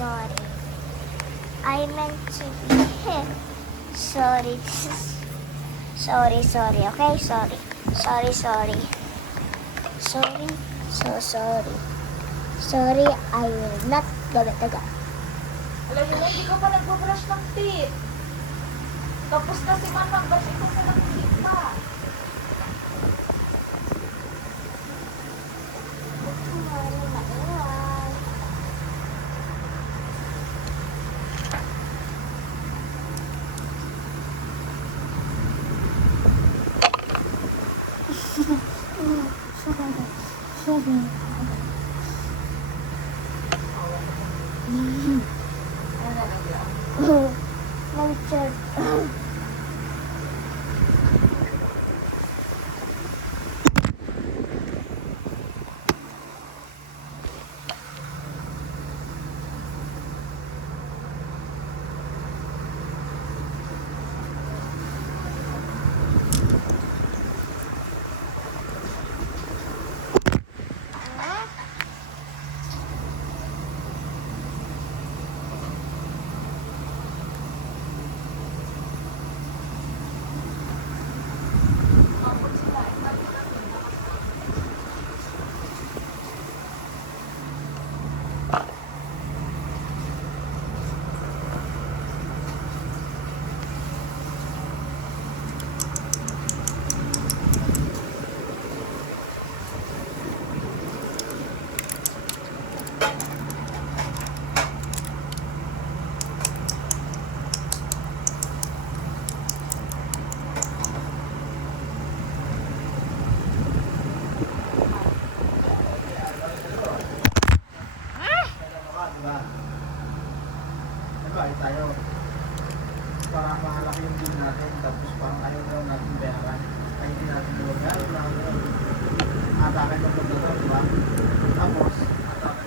Sorry. I meant to be here. Sorry. Sorry. Okay, sorry. Sorry. Sorry. So sorry. Sorry, I will not do it again. Alam niyo, hindi ka pa nagbo-brush ng teeth. Tapos na si Man mag-brush ito sa ng teeth pa. Tayo parang mahalaki yung bill natin tapos parang ayaw daw natin bayaran ay hindi natin bayaran na atakan yung pagdato, diba? Tapos atakan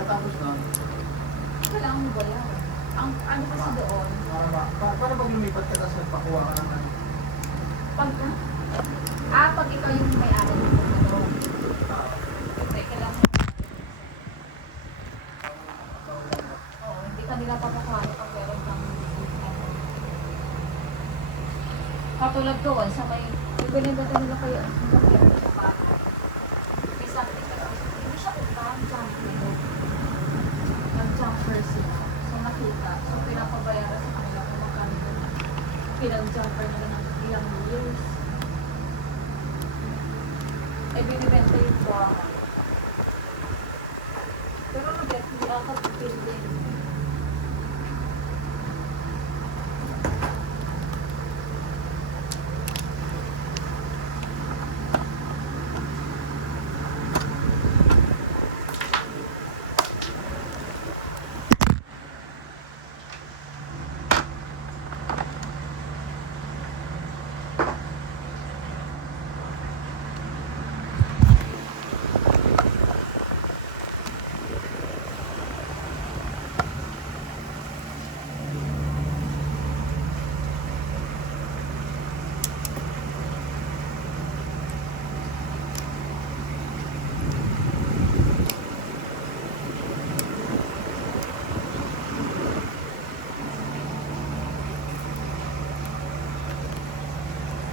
katapos lang Kailangan mo ba yan? Ang ano kasi doon, para pag lumipat ka tapos nagpakuha ka ng pag ikaw yung may-ari ng pagkato. Teka lang. Oo, hindi ka nila papakuha pag meron kang katulad doon sa may ibinibenta nila kayo sa bahay. May something ka doon. Hindi siya utang, nag-jumper sila. So nakita. So pinapabayaran sa kanila kung magkano pinag-jumper nila ng ilang years. Eh binibenta yung buwangan. Pero hindi ako building.